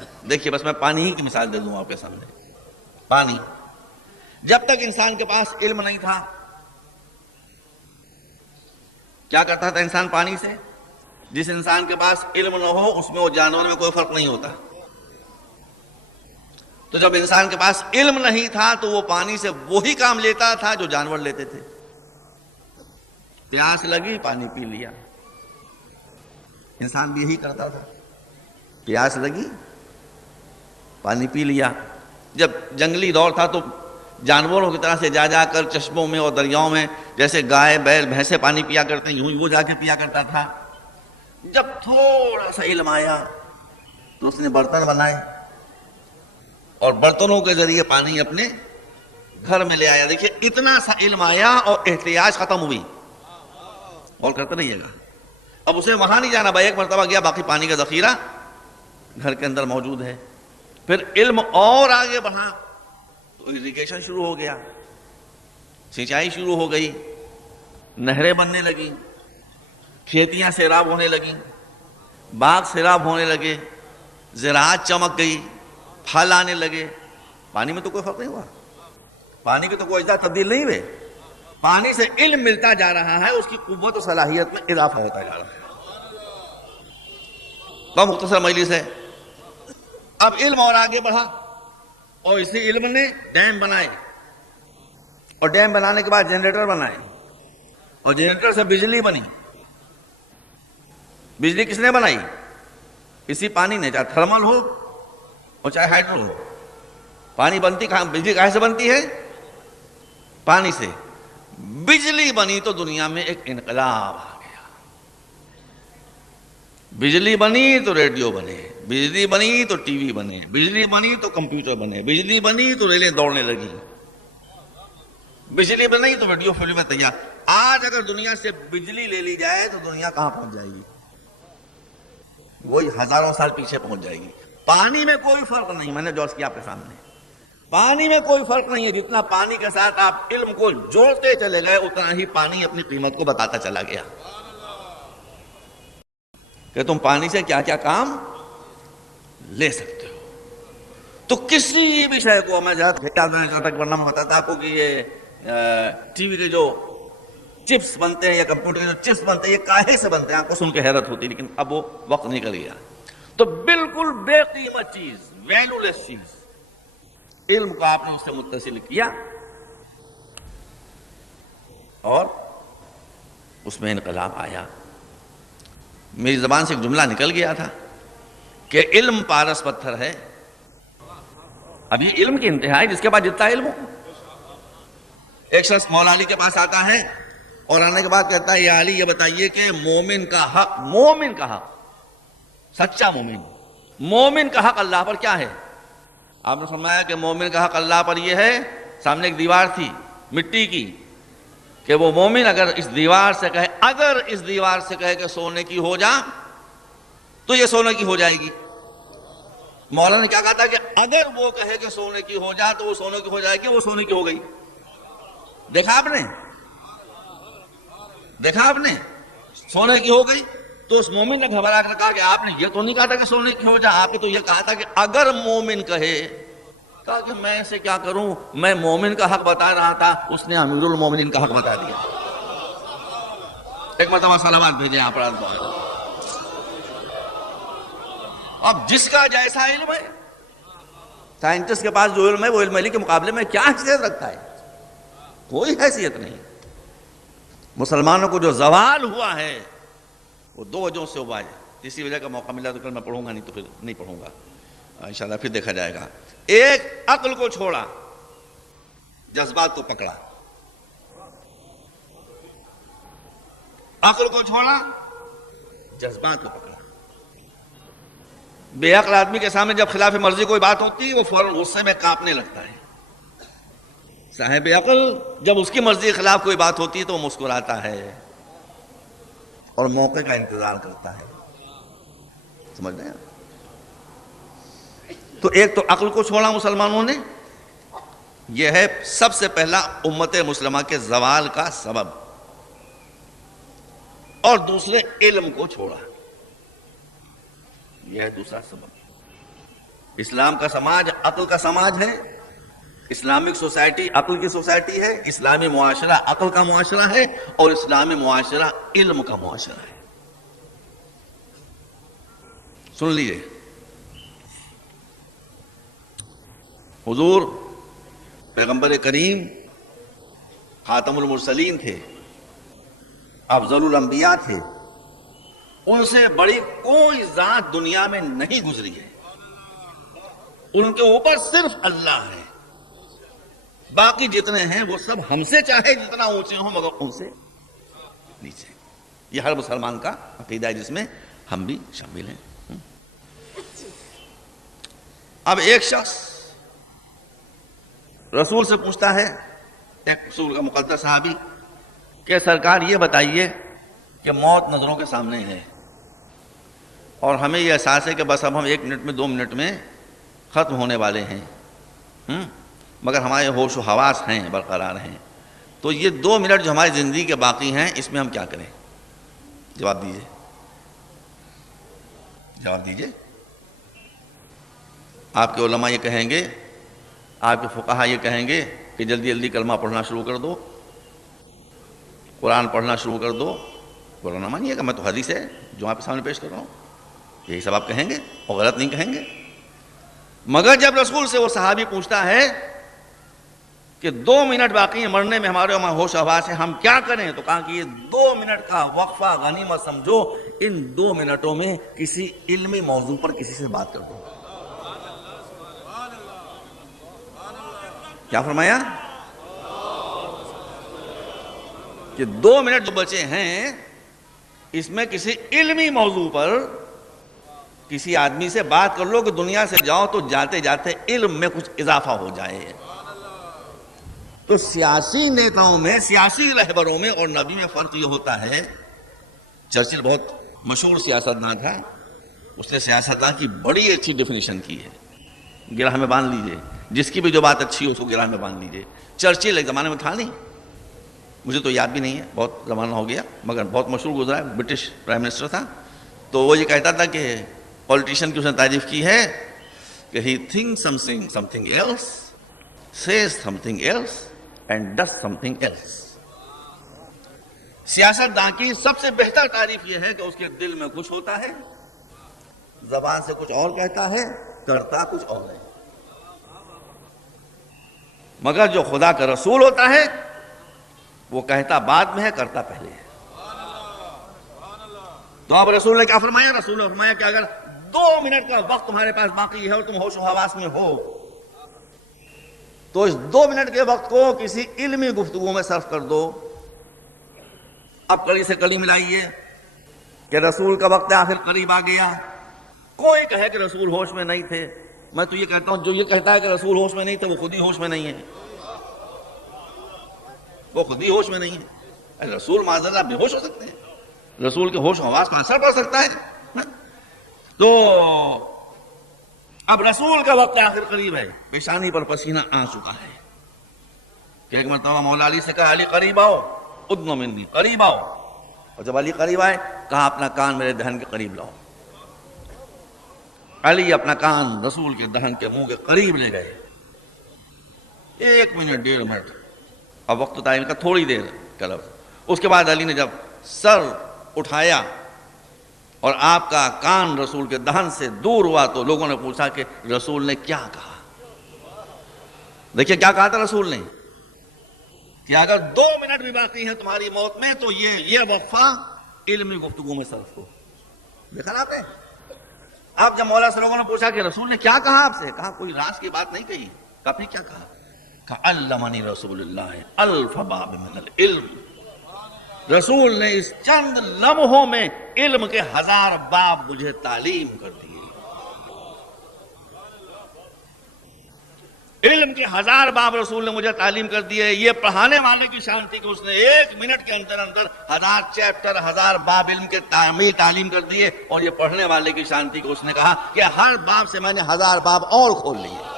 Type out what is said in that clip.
دیکھیے بس میں پانی ہی کی مثال دے دوں آپ کے سامنے. پانی جب تک انسان کے پاس علم نہیں تھا کیا کرتا تھا انسان پانی سے؟ جس انسان کے پاس علم نہ ہو اس میں اور جانور میں کوئی فرق نہیں ہوتا. تو جب انسان کے پاس علم نہیں تھا تو وہ پانی سے وہی کام لیتا تھا جو جانور لیتے تھے. پیاس لگی پانی پی لیا. انسان بھی یہی کرتا تھا. پیاس لگی پانی پی لیا. جب جنگلی دور تھا تو جانوروں کی طرح سے جا جا کر چشموں میں اور دریاؤں میں جیسے گائے بیل بھینسیں پانی پیا کرتے ہیں یوں ہی وہ جا کے پیا کرتا تھا. جب تھوڑا سا علم آیا تو اس نے برتن بنائے اور برتنوں کے ذریعے پانی اپنے گھر میں لے آیا. دیکھیے اتنا سا علم آیا اور احتیاج ختم ہوئی. اور کرتے رہیے گا. اب اسے وہاں نہیں جانا بھائی ایک مرتبہ گیا باقی پانی کا ذخیرہ گھر کے اندر موجود ہے. پھر علم اور آگے بڑھا تو اریگیشن شروع ہو گیا. سینچائی شروع ہو گئی. نہریں بننے لگی. کھیتیاں سیراب ہونے لگیں. باغ سیراب ہونے لگے. زراعت چمک گئی. پھل آنے لگے. پانی میں تو کوئی فرق نہیں ہوا. پانی کے تو کوئی اجزاء تبدیل نہیں ہوئے. پانی سے علم ملتا جا رہا ہے. اس کی قوت و صلاحیت میں اضافہ ہوتا جا رہا ہے. بہت مختصر مجلس ہے. اب علم اور آگے بڑھا اور اسی علم نے ڈیم بنائے اور ڈیم بنانے کے بعد جنریٹر بنائے اور جنریٹر سے بجلی بنی. بجلی کس نے بنائی؟ اسی پانی نے. چاہے تھرمل ہو اور چاہے ہائیڈرو ہو. پانی بنتی کہاں؟ بجلی کہاں سے بنتی ہے؟ پانی سے. بجلی بنی تو دنیا میں ایک انقلاب آ گیا. بجلی بنی تو ریڈیو بنے. بجلی بنی تو ٹی وی بنے. بجلی بنی تو کمپیوٹر بنے. بجلی بنی تو ریلیں دوڑنے لگی. بجلی بنی تو ویڈیو فلمیں تیار. آج اگر دنیا سے بجلی لے لی جائے تو دنیا کہاں پہنچ جائے گی؟ وہی ہزاروں سال پیچھے پہنچ جائے گی. پانی میں کوئی فرق نہیں. میں نے جو عرض کیا آپ کے سامنے پانی میں کوئی فرق نہیں ہے. جتنا پانی کے ساتھ آپ علم کو جوڑتے چلے گئے اتنا ہی پانی اپنی قیمت کو بتاتا چلا گیا کہ تم پانی سے کیا کیا کام لے سکتے ہو. تو کسی بھی شے کو میں ورنہ میں بتاتا آپ کو کہ یہ ٹی وی کے جو چپس بنتے ہیں یا کمپیوٹر کے جو چپس بنتے ہیں یہ کاہے سے بنتے ہیں؟ آپ کو سن کے حیرت ہوتی ہے لیکن اب وہ وقت نکل گیا. تو بالکل بے قیمت چیز ویلو لیس چیز علم کو آپ نے اس سے متصل کیا اور اس میں انقلاب آیا. میری زبان سے ایک جملہ نکل گیا تھا کہ علم پارس پتھر ہے. اب یہ علم کی انتہا ہے. جس کے پاس جتنا علم ہو. ایک شخص مولا علی کے پاس آتا ہے اور آنے کے بعد کہتا ہے یا علی یہ بتائیے کہ مومن کا حق سچا مومن کا حق اللہ پر کیا ہے؟ آپ نے فرمایا کہ مومن کا حق اللہ پر یہ ہے. سامنے ایک دیوار تھی مٹی کی کہ وہ مومن اگر اس دیوار سے کہے کہ سونے کی ہو جا تو یہ سونے کی ہو جائے گی. مولا نے کیا کہا تھا کہ اگر وہ کہے کہ سونے کی ہو جا تو وہ سونے کی ہو جائے گی. وہ سونے کی ہو گئی. دیکھا آپ نے سونے کی ہو گئی. تو اس مومن نے گھبرا کر کہا کہ آپ نے یہ تو نہیں کہا تھا کہ سونے کی ہو جا. آپ نے تو یہ کہا تھا کہ اگر مومن کہے. کہا کہ میں اسے کیا کروں؟ میں مومن کا حق بتا رہا تھا. اس نے امیر المومنین کا حق بتا دیا. ایک مرتبہ صلوات بھیجے آپ پر. اب جس کا جیسا علم ہے سائنٹسٹ کے پاس جو علم ہے وہ علم علی کے مقابلے میں کیا حیثیت رکھتا ہے؟ کوئی حیثیت نہیں. مسلمانوں کو جو زوال ہوا ہے وہ دو وجہوں سے ہوا ہے. اسی وجہ کا موقع ملا تو کل میں پڑھوں گا نہیں تو پھر نہیں پڑھوں گا انشاءاللہ پھر دیکھا جائے گا. ایک عقل کو چھوڑا جذبات کو پکڑا. عقل کو چھوڑا جذبات کو پکڑا. بے عقل آدمی کے سامنے جب خلاف مرضی کوئی بات ہوتی ہے وہ فوراً غصے میں کانپنے لگتا ہے. صاحب عقل جب اس کی مرضی کے خلاف کوئی بات ہوتی ہے تو وہ مسکراتا ہے اور موقع کا انتظار کرتا ہے. سمجھ رہے ہیں؟ تو ایک تو عقل کو چھوڑا مسلمانوں نے. یہ ہے سب سے پہلا امت مسلمہ کے زوال کا سبب. اور دوسرے علم کو چھوڑا. یہ ہے دوسرا سبب. اسلام کا سماج عقل کا سماج ہے، اسلامک سوسائٹی عقل کی سوسائٹی ہے، اسلامی معاشرہ عقل کا معاشرہ ہے، اور اسلامی معاشرہ علم کا معاشرہ ہے۔ سن لیجئے، حضور پیغمبر کریم خاتم المرسلین تھے، افضل الانبیاء تھے، ان سے بڑی کوئی ذات دنیا میں نہیں گزری ہے، ان کے اوپر صرف اللہ ہے، باقی جتنے ہیں وہ سب ہم سے چاہے جتنا اونچے ہوں مگر ان سے نیچے۔ یہ ہر مسلمان کا عقیدہ ہے جس میں ہم بھی شامل ہیں۔ اب ایک شخص رسول سے پوچھتا ہے، ایک رسول کا مقدس صحابی، کہ سرکار یہ بتائیے کہ موت نظروں کے سامنے ہے اور ہمیں یہ احساس ہے کہ بس اب ہم 1 منٹ میں 2 منٹ میں ختم ہونے والے ہیں، مگر ہمارے ہوش و حواس ہیں، برقرار ہیں، تو یہ 2 منٹ جو ہماری زندگی کے باقی ہیں اس میں ہم کیا کریں؟ جواب دیجئے، جواب دیجئے۔ آپ کے علماء یہ کہیں گے، آپ کے فقہا یہ کہیں گے کہ جلدی جلدی کلمہ پڑھنا شروع کر دو، قرآن پڑھنا شروع کر دو۔ قرآن نہ مانیے گا، میں تو حدیث ہے جو آپ کے سامنے پیش کر رہا ہوں، یہی سب آپ کہیں گے اور غلط نہیں کہیں گے۔ مگر جب رسول سے وہ صحابی پوچھتا ہے کہ 2 منٹ باقی ہیں مرنے میں، ہمارے ہوش حواس ہیں، ہم کیا کریں؟ تو کہا کہ یہ 2 منٹ کا وقفہ غنیمت سمجھو، ان 2 منٹوں میں کسی علمی موضوع پر کسی سے بات کر دو۔ کیا فرمایا؟ کہ 2 منٹ جو بچے ہیں اس میں کسی علمی موضوع پر کسی آدمی سے بات کر لو کہ دنیا سے جاؤ تو جاتے جاتے علم میں کچھ اضافہ ہو جائے۔ تو سیاسی نیتاؤں میں، سیاسی رہبروں میں اور نبی میں فرق یہ ہوتا ہے، چرچل بہت مشہور سیاستدان تھا، اس نے سیاستدان کی بڑی اچھی ڈیفینیشن کی ہے، گرہ میں باندھ لیجئے، جس کی بھی جو بات اچھی ہو اس کو گرہ میں باندھ لیجئے۔ چرچل ایک زمانے میں تھا نہیں، مجھے تو یاد بھی نہیں ہے، بہت زمانہ ہو گیا، مگر بہت مشہور گزرا ہے، برٹش پرائم منسٹر تھا۔ تو وہ یہ کہتا تھا کہ پولیٹیشین کی اس نے تعریف کی ہے کہ he thinks something else, says something else and does something else۔ سیاستدان کی سب سے بہتر تعریف یہ ہے کہ اس کے دل میں کچھ ہوتا ہے، زبان سے کچھ اور کہتا ہے، کرتا کچھ اور ہے۔ مگر جو خدا کا رسول ہوتا ہے وہ کہتا بعد میں ہے، کرتا پہلے ہے۔ تو اب رسول نے کیا فرمایا؟ رسول نے فرمایا کہ اگر 2 منٹ کا وقت تمہارے پاس باقی ہے اور تم ہوش و حواس میں ہو تو اس 2 منٹ کے وقت کو کسی علمی گفتگو میں صرف کر دو۔ اب کڑی سے کڑی ملائیے کہ رسول کا وقت آخر قریب آ گیا۔ کوئی کہے کہ رسول ہوش میں نہیں تھے، میں تو یہ کہتا ہوں جو یہ کہتا ہے کہ رسول ہوش میں نہیں تھے وہ خود ہی ہوش میں نہیں ہے، وہ خود ہی ہوش میں نہیں ہے۔ رسول معذرت بے ہوش ہو سکتے ہیں، رسول کے ہوش و حواس کا اثر پڑ سکتا ہے۔ تو اب رسول کا وقت آخر قریب ہے، پیشانی پر پسینہ آ چکا ہے کہ ایک مرتبہ مولا علی سے کہا علی قریب آؤ، ادنو منی، قریب آؤ، اور جب علی قریب آئے کہا اپنا کان میرے دہن کے قریب لاؤ۔ علی اپنا کان رسول کے دہن کے منہ کے قریب لے گئے۔ 1 منٹ 1.5 منٹ، اب وقت تعین کا تھوڑی دیر کا لفظ۔ اس کے بعد علی نے جب سر اٹھایا اور آپ کا کان رسول کے دہن سے دور ہوا تو لوگوں نے پوچھا کہ رسول نے کیا کہا؟ دیکھیں کیا کہا تھا رسول نے کہ اگر 2 منٹ بھی باقی ہیں تمہاری موت میں تو یہ وقفہ علمی گفتگو میں صرف ہو۔ دیکھا آپ نے؟ آپ جب مولا سے لوگوں نے پوچھا کہ رسول نے کیا کہا آپ سے، کہا کوئی راز کی بات نہیں کہی، کہا پھر کیا کہا؟ کہا علمنی رسول اللہ الف باب من العلم، رسول نے اس چند لمحوں میں علم کے 1000 باب مجھے تعلیم کر دیے۔ علم کے 1000 باب رسول نے مجھے تعلیم کر دیے۔ یہ پڑھانے والے کی شان تھی کہ اس نے 1 منٹ کے اندر 1000 چیپٹر 1000 باب علم کے تعلیم کر دیے، اور یہ پڑھنے والے کی شان تھی کہ اس نے کہا کہ ہر باب سے میں نے 1000 باب اور کھول لیے۔